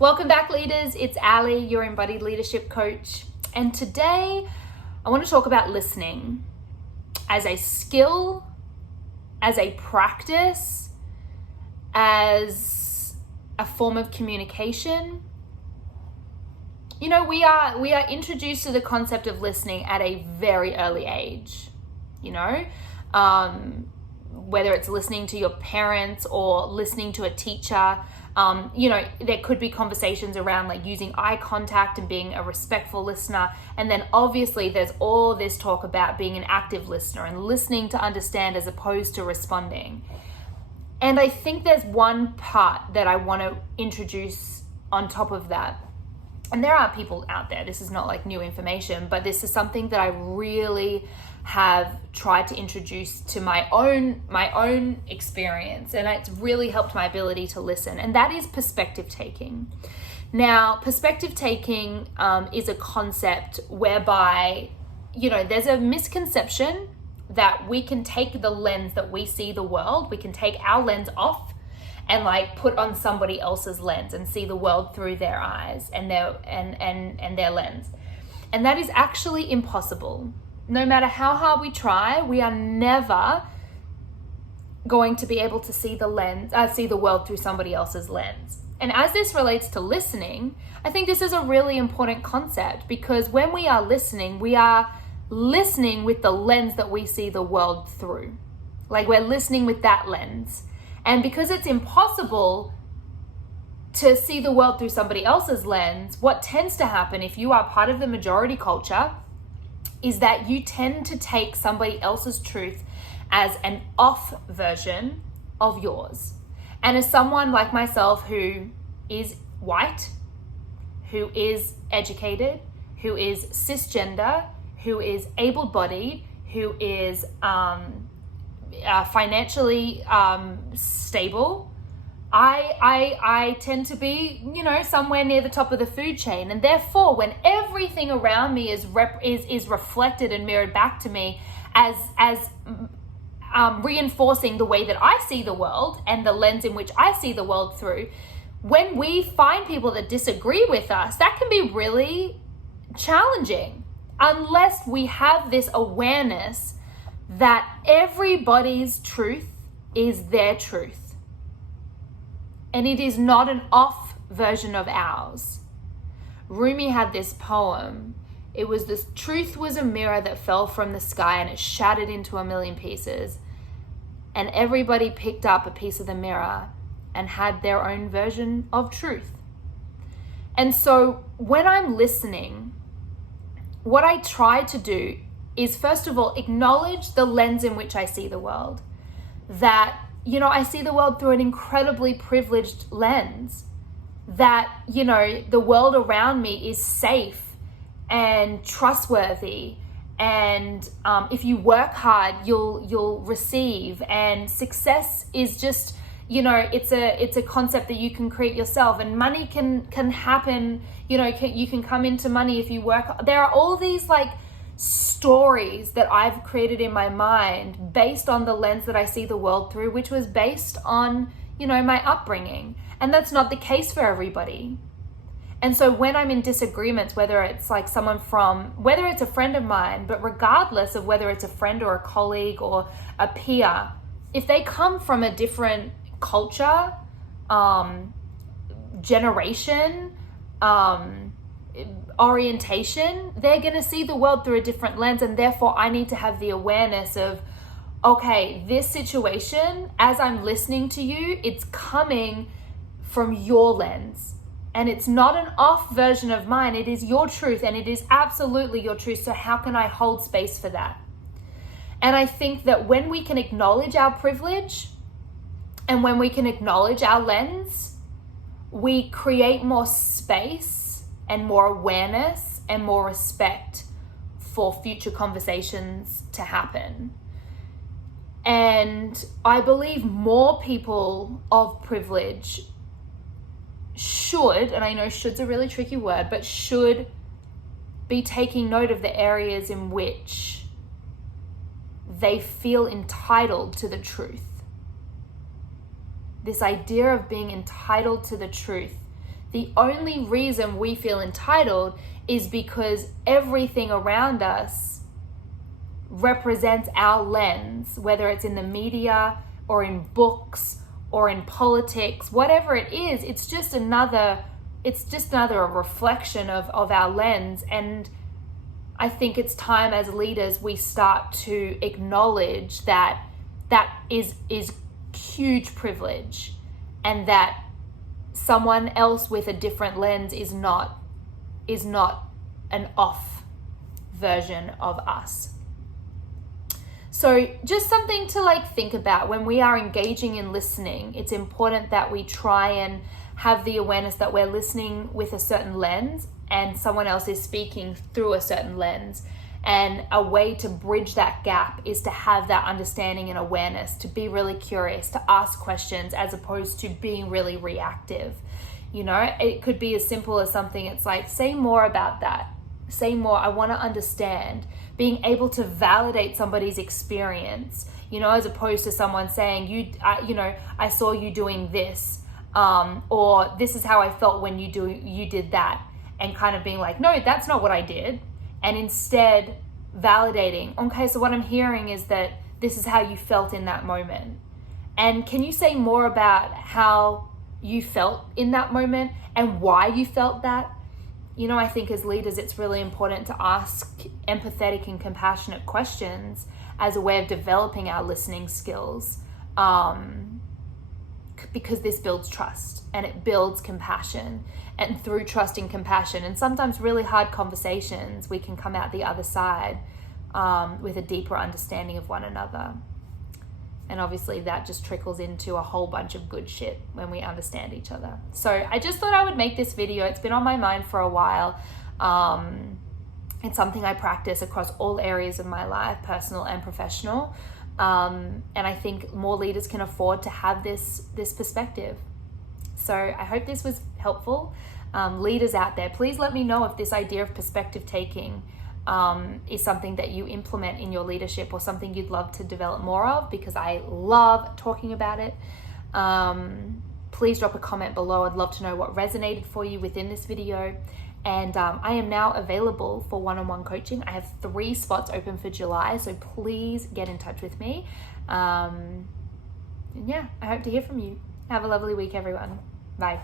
Welcome back, leaders. It's Ali, your embodied leadership coach. And today I want to talk about listening as a skill, as a practice, as a form of communication. You know, we are introduced to the concept of listening at a very early age, whether it's listening to your parents or listening to a teacher. There could be conversations around like using eye contact and being a respectful listener. And then obviously there's all this talk about being an active listener and listening to understand as opposed to responding. And I think there's one part that I want to introduce on top of that. And there are people out there, this is not like new information, but this is something that I really have tried to introduce to my own experience, and it's really helped my ability to listen, and that is perspective taking. Now, perspective taking is a concept whereby, there's a misconception that we can take the lens that we see the world, we can take our lens off and like put on somebody else's lens and see the world through their eyes and their lens. And that is actually impossible. No matter how hard we try, we are never going to be able to see the world through somebody else's lens. And as this relates to listening, I think this is a really important concept, because when we are listening with the lens that we see the world through. Like, we're listening with that lens. And because it's impossible to see the world through somebody else's lens, what tends to happen if you are part of the majority culture is that you tend to take somebody else's truth as an off version of yours. And as someone like myself who is white, who is educated, who is cisgender, who is able-bodied, who is financially stable, I tend to be, somewhere near the top of the food chain. And therefore, when everything around me is reflected and mirrored back to me as reinforcing the way that I see the world and the lens in which I see the world through, when we find people that disagree with us, that can be really challenging unless we have this awareness that everybody's truth is their truth. And it is not an off version of ours. Rumi had this poem. It was this: truth was a mirror that fell from the sky and it shattered into a million pieces. And everybody picked up a piece of the mirror and had their own version of truth. And so when I'm listening, what I try to do is, first of all, acknowledge the lens in which I see the world. That I see the world through an incredibly privileged lens, that, the world around me is safe and trustworthy. And if you work hard, you'll receive. And success is just, it's a concept that you can create yourself. And money can happen, you can come into money if you work. There are all these like stories that I've created in my mind based on the lens that I see the world through, which was based on, my upbringing. And that's not the case for everybody. And so when I'm in disagreements, whether it's like whether it's a friend of mine, but regardless of whether it's a friend or a colleague or a peer, if they come from a different culture, generation, orientation, they're going to see the world through a different lens. And therefore I need to have the awareness of, okay, this situation, as I'm listening to you, it's coming from your lens. And it's not an off version of mine. It is your truth, and it is absolutely your truth. So how can I hold space for that? And I think that when we can acknowledge our privilege and when we can acknowledge our lens, we create more space and more awareness and more respect for future conversations to happen. And I believe more people of privilege should, and I know should's a really tricky word, but should be taking note of the areas in which they feel entitled to the truth. This idea of being entitled to the truth The only reason we feel entitled is because everything around us represents our lens, whether it's in the media or in books or in politics, whatever it is, it's just another reflection of our lens. And I think it's time as leaders we start to acknowledge that is huge privilege, and that someone else with a different lens is not an off version of us. So just something to think about when we are engaging in listening. It's important that we try and have the awareness that we're listening with a certain lens and someone else is speaking through a certain lens. And a way to bridge that gap is to have that understanding and awareness, to be really curious, to ask questions as opposed to being really reactive. It could be as simple as something, it's like, say more about that. Say more, I want to understand. Being able to validate somebody's experience, as opposed to someone saying, I saw you doing this, or this is how I felt when you did that, and kind of being like, no, that's not what I did. And instead validating, okay, so what I'm hearing is that this is how you felt in that moment. And can you say more about how you felt in that moment and why you felt that? I think as leaders, it's really important to ask empathetic and compassionate questions as a way of developing our listening skills, because this builds trust and it builds compassion. And through trust and compassion, and sometimes really hard conversations, we can come out the other side with a deeper understanding of one another. And obviously that just trickles into a whole bunch of good shit when we understand each other. So I just thought I would make this video. It's been on my mind for a while. It's something I practice across all areas of my life, personal and professional. And I think more leaders can afford to have this perspective. So I hope this was helpful. Leaders out there, please let me know if this idea of perspective taking is something that you implement in your leadership or something you'd love to develop more of, because I love talking about it. Please drop a comment below. I'd love to know what resonated for you within this video. And I am now available for one-on-one coaching. I have 3 spots open for July, so please get in touch with me. And yeah, I hope to hear from you. Have a lovely week, everyone. Bye.